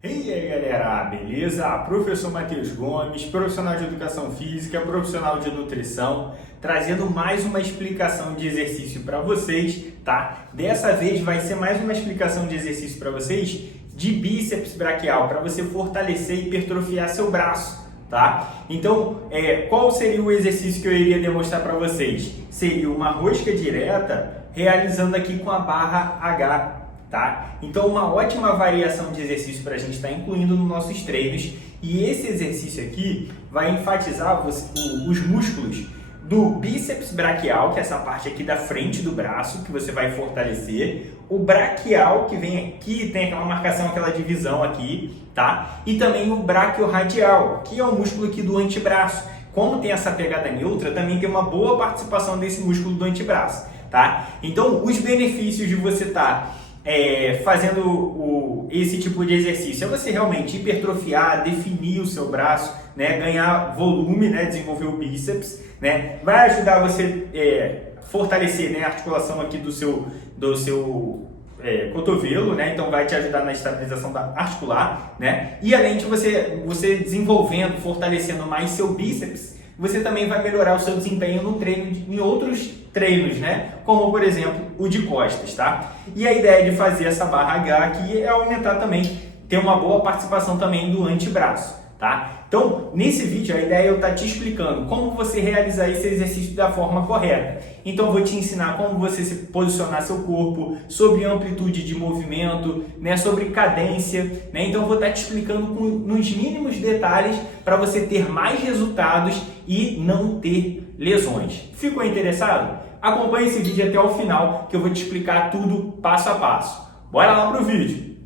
E aí galera, beleza? Professor Matheus Gomes, profissional de educação física, profissional de nutrição, trazendo mais uma explicação de exercício para vocês, tá? Dessa vez vai ser mais uma explicação de exercício para vocês de bíceps braquial, para você fortalecer e hipertrofiar seu braço, tá? Então, qual seria o exercício que eu iria demonstrar para vocês? Seria uma rosca direta realizando aqui com a barra H. Tá? Então, uma ótima variação de exercício para a gente estar incluindo nos nossos treinos, e esse exercício aqui vai enfatizar os músculos do bíceps braquial, que é essa parte aqui da frente do braço, que você vai fortalecer, o braquial, que vem aqui, tem aquela marcação, aquela divisão aqui, tá? E também o braquiorradial, que é o músculo aqui do antebraço. Como tem essa pegada neutra, também tem uma boa participação desse músculo do antebraço, tá? Então, os benefícios de você estar fazendo esse tipo de exercício é você realmente hipertrofiar, definir o seu braço, né, ganhar volume, né, desenvolver o bíceps, né, vai ajudar você fortalecer, né, a articulação aqui do seu cotovelo, né, então vai te ajudar na estabilização articular, né, e além de você desenvolvendo, fortalecendo mais seu bíceps, você também vai melhorar o seu desempenho no treino, em outros treinos, né? Como, por exemplo, o de costas, tá? E a ideia de fazer essa barra H aqui é aumentar também, ter uma boa participação também do antebraço, tá? Então, nesse vídeo, a ideia é eu estar te explicando como você realizar esse exercício da forma correta. Então, eu vou te ensinar como você se posicionar seu corpo, sobre amplitude de movimento, né, sobre cadência, né? Então, eu vou estar te explicando nos mínimos detalhes para você ter mais resultados e não ter lesões. Ficou interessado? Acompanhe esse vídeo até o final, que eu vou te explicar tudo passo a passo. Bora lá pro vídeo!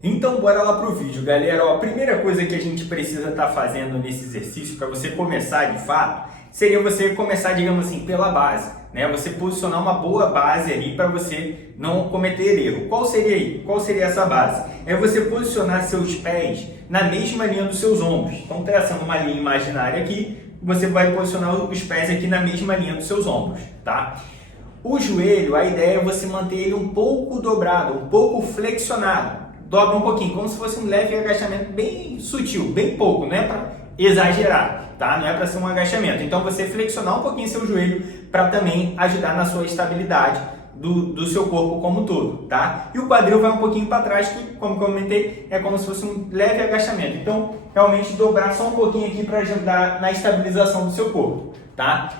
Então, bora lá pro vídeo, galera. Ó, a primeira coisa que a gente precisa estar fazendo nesse exercício, para você começar de fato, seria você começar, digamos assim, pela base, né? Você posicionar uma boa base ali para você não cometer erro. Qual seria essa base? É você posicionar seus pés na mesma linha dos seus ombros. Então, traçando uma linha imaginária aqui, você vai posicionar os pés aqui na mesma linha dos seus ombros, tá? O joelho, a ideia é você manter ele um pouco dobrado, um pouco flexionado. Dobra um pouquinho, como se fosse um leve agachamento bem sutil, bem pouco, não é para exagerar, tá? Não é para ser um agachamento. Então você flexionar um pouquinho seu joelho para também ajudar na sua estabilidade do seu corpo como um todo, tá? E o quadril vai um pouquinho para trás, que, como comentei, é como se fosse um leve agachamento. Então, realmente dobrar só um pouquinho aqui para ajudar na estabilização do seu corpo, tá?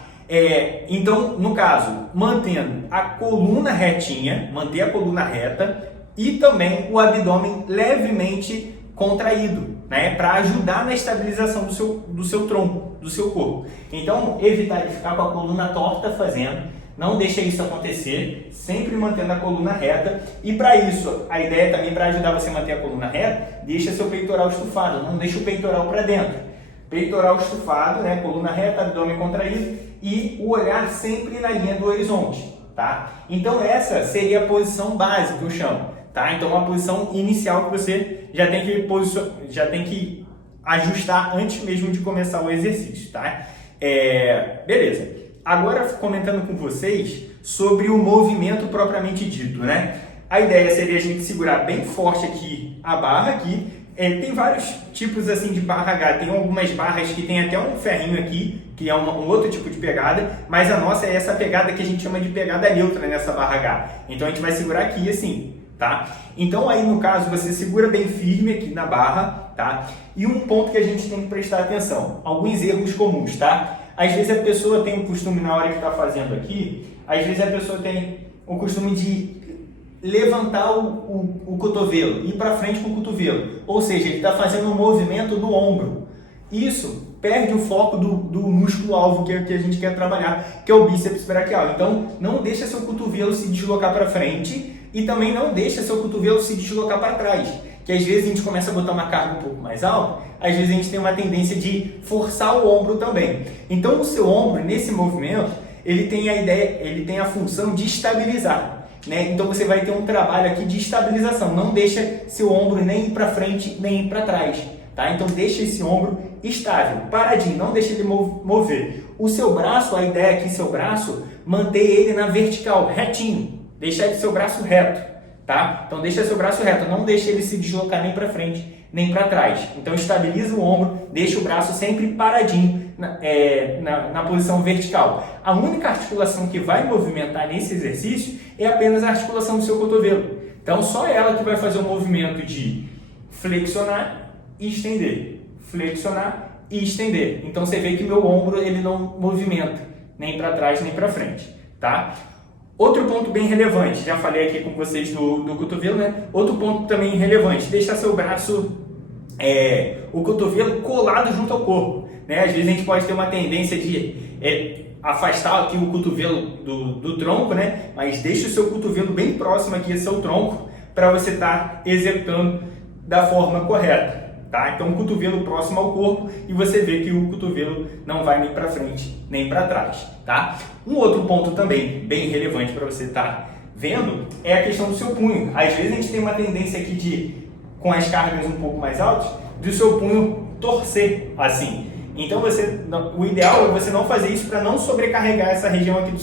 Então, no caso, mantendo a coluna retinha, manter a coluna reta e também o abdômen levemente contraído, né? Para ajudar na estabilização do seu tronco, do seu corpo. Então, evitar de ficar com a coluna torta fazendo. Não deixa isso acontecer, sempre mantendo a coluna reta. E para isso, a ideia também para ajudar você a manter a coluna reta, deixa seu peitoral estufado, não deixa o peitoral para dentro. Peitoral estufado, né? Coluna reta, abdômen contraído e o olhar sempre na linha do horizonte, tá? Então essa seria a posição básica que eu chamo, tá? Então uma posição inicial que você já tem que ajustar antes mesmo de começar o exercício, tá? Beleza. Agora, comentando com vocês sobre o movimento propriamente dito, né? A ideia seria a gente segurar bem forte aqui a barra aqui. Tem vários tipos assim de barra H. Tem algumas barras que tem até um ferrinho aqui, que é um outro tipo de pegada, mas a nossa é essa pegada que a gente chama de pegada neutra nessa barra H. Então a gente vai segurar aqui assim, tá? Então aí no caso você segura bem firme aqui na barra, tá? E um ponto que a gente tem que prestar atenção, alguns erros comuns, tá? Às vezes a pessoa tem o costume, na hora que está fazendo aqui, às vezes a pessoa tem o costume de levantar o cotovelo, ir para frente com o cotovelo. Ou seja, ele está fazendo um movimento no ombro. Isso perde o foco do músculo-alvo que a gente quer trabalhar, que é o bíceps braquial. Então, não deixa seu cotovelo se deslocar para frente e também não deixa seu cotovelo se deslocar para trás. Que às vezes a gente começa a botar uma carga um pouco mais alta, às vezes a gente tem uma tendência de forçar o ombro também. Então o seu ombro, nesse movimento, ele tem a função de estabilizar, né? Então você vai ter um trabalho aqui de estabilização, não deixa seu ombro nem ir para frente, nem ir para trás, tá? Então deixa esse ombro estável, paradinho, não deixa ele mover. O seu braço, a ideia aqui, seu braço, manter ele na vertical, retinho, deixar ele seu braço reto. tá? Então deixa seu braço reto, não deixa ele se deslocar nem para frente, nem para trás. Então estabiliza o ombro, deixa o braço sempre paradinho na posição vertical. A única articulação que vai movimentar nesse exercício é apenas a articulação do seu cotovelo. Então só ela que vai fazer o movimento de flexionar e estender, flexionar e estender. Então você vê que meu ombro ele não movimenta nem para trás nem para frente, tá? Outro ponto bem relevante, já falei aqui com vocês do cotovelo, né? Outro ponto também relevante, deixar seu braço, o cotovelo colado junto ao corpo, né? Às vezes a gente pode ter uma tendência de afastar aqui o cotovelo do tronco, né? Mas deixa o seu cotovelo bem próximo aqui ao seu tronco para você estar executando da forma correta. Tá? Então, o cotovelo próximo ao corpo e você vê que o cotovelo não vai nem para frente nem para trás. Tá? Um outro ponto também bem relevante para você estar vendo é a questão do seu punho. Às vezes a gente tem uma tendência aqui com as cargas um pouco mais altas, do seu punho torcer assim. Então, o ideal é você não fazer isso para não sobrecarregar essa região aqui do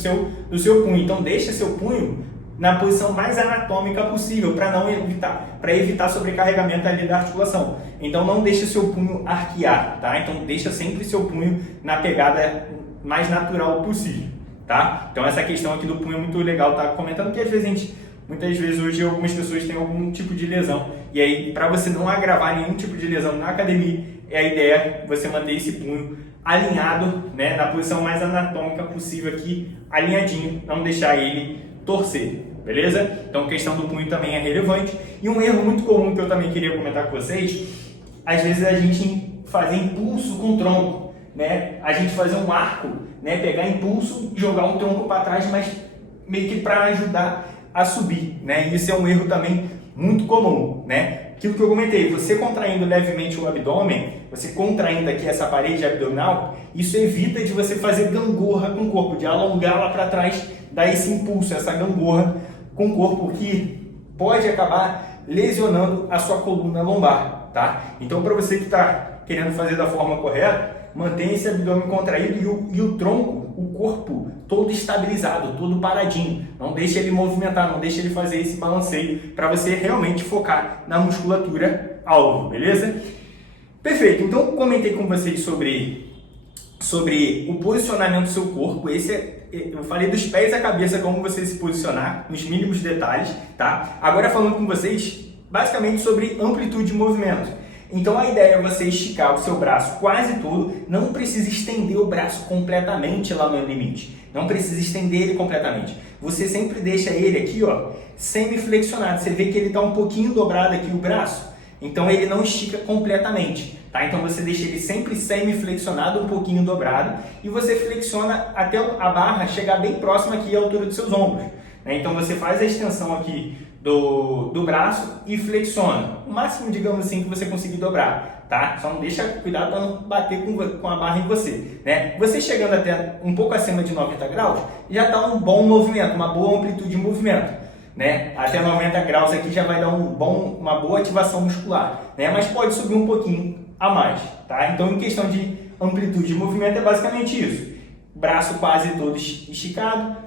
seu punho. Então, deixa seu punho na posição mais anatômica possível para evitar sobrecarregamento ali da articulação. Então não deixa seu punho arquear, tá? Então deixa sempre seu punho na pegada mais natural possível, tá? Então essa questão aqui do punho é muito legal tá comentando, porque às vezes muitas vezes hoje algumas pessoas têm algum tipo de lesão e aí para você não agravar nenhum tipo de lesão na academia, a ideia é você manter esse punho alinhado, né, na posição mais anatômica possível aqui, alinhadinho, não deixar ele torcer. Beleza? Então a questão do punho também é relevante. E um erro muito comum que eu também queria comentar com vocês, às vezes a gente fazer impulso com o tronco, né? A gente fazer um arco, né? Pegar impulso e jogar um tronco para trás, mas meio que para ajudar a subir, né? E isso é um erro também muito comum, né? Aquilo que eu comentei, você contraindo levemente o abdômen, você contraindo aqui essa parede abdominal, isso evita de você fazer gangorra com o corpo, de alongar lá para trás, dar esse impulso, essa gangorra com o corpo que pode acabar lesionando a sua coluna lombar, tá? Então, para você que está querendo fazer da forma correta, mantenha esse abdômen contraído e o tronco, o corpo todo estabilizado, todo paradinho. Não deixe ele movimentar, não deixe ele fazer esse balanceio para você realmente focar na musculatura alvo, beleza? Perfeito, então comentei com vocês sobre o posicionamento do seu corpo. Eu falei dos pés à cabeça, como você se posicionar, nos mínimos detalhes, tá? Agora falando com vocês, basicamente sobre amplitude de movimento. Então a ideia é você esticar o seu braço quase todo, não precisa estender o braço completamente lá no limite, não precisa estender ele completamente. Você sempre deixa ele aqui, ó, semi-flexionado, você vê que ele está um pouquinho dobrado aqui o braço, então ele não estica completamente, tá? Então você deixa ele sempre semi-flexionado, um pouquinho dobrado, e você flexiona até a barra chegar bem próxima aqui à altura dos seus ombros, né? Então você faz a extensão aqui do braço e flexiona, o máximo, digamos assim, que você conseguir dobrar, tá? Só não deixa, cuidado para não bater com a barra em você, né? Você chegando até um pouco acima de 90 graus, já dá um bom movimento, uma boa amplitude de movimento, né? Até 90 graus aqui já vai dar uma boa ativação muscular, né? Mas pode subir um pouquinho a mais, tá? Então, em questão de amplitude de movimento é basicamente isso. Braço quase todo esticado,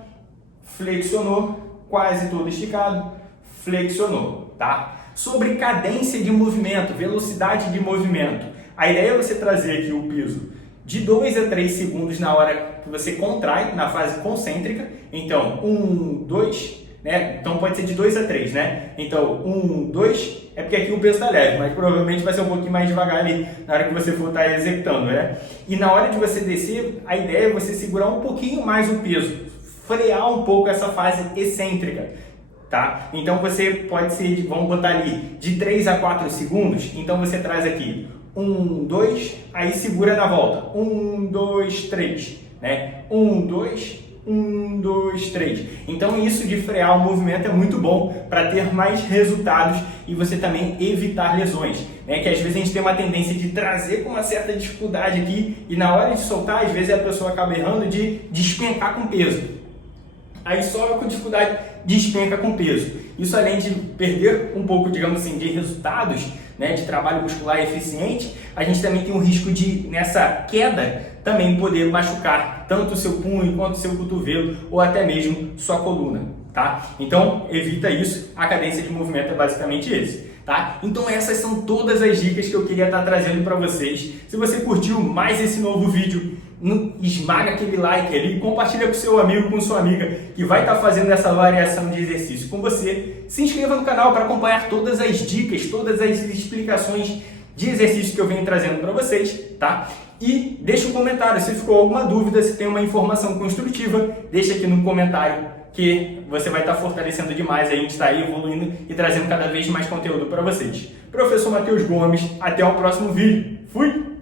flexionou, quase todo esticado, flexionou, tá? Sobre cadência de movimento, velocidade de movimento, a ideia é você trazer aqui o peso de 2 a 3 segundos na hora que você contrai, na fase concêntrica. Então, 1, 2, né? Então pode ser de 2 a 3, né? Então, 1, 2, é porque aqui o peso está leve, mas provavelmente vai ser um pouquinho mais devagar ali na hora que você for estar executando, né? E na hora de você descer, a ideia é você segurar um pouquinho mais o peso, frear um pouco essa fase excêntrica. Tá? Então você pode ser, vamos botar ali, de 3 a 4 segundos. Então você traz aqui 1, 2, aí segura na volta. 1, 2, 3, né? 1, 2, 1, 2, 3. Então isso de frear o movimento é muito bom para ter mais resultados e você também evitar lesões, né? Que às vezes a gente tem uma tendência de trazer com uma certa dificuldade aqui e na hora de soltar, às vezes a pessoa acaba errando de despencar com peso. Aí sobe com dificuldade, despenca com peso. Isso, além de perder um pouco, digamos assim, de resultados, né, de trabalho muscular eficiente, a gente também tem um risco de, nessa queda, também poder machucar tanto o seu punho quanto o seu cotovelo ou até mesmo sua coluna. tá? Então, evita isso. A cadência de movimento é basicamente esse, tá? Então, essas são todas as dicas que eu queria estar trazendo para vocês. Se você curtiu mais esse novo vídeo, esmaga aquele like ali, compartilha com seu amigo, com sua amiga que vai estar fazendo essa variação de exercício com você. Se inscreva no canal para acompanhar todas as dicas, todas as explicações de exercício que eu venho trazendo para vocês, tá? E deixa um comentário se ficou alguma dúvida, se tem uma informação construtiva, deixa aqui no comentário que você vai estar fortalecendo demais, a gente está aí evoluindo e trazendo cada vez mais conteúdo para vocês. Professor Matheus Gomes, até o próximo vídeo. Fui!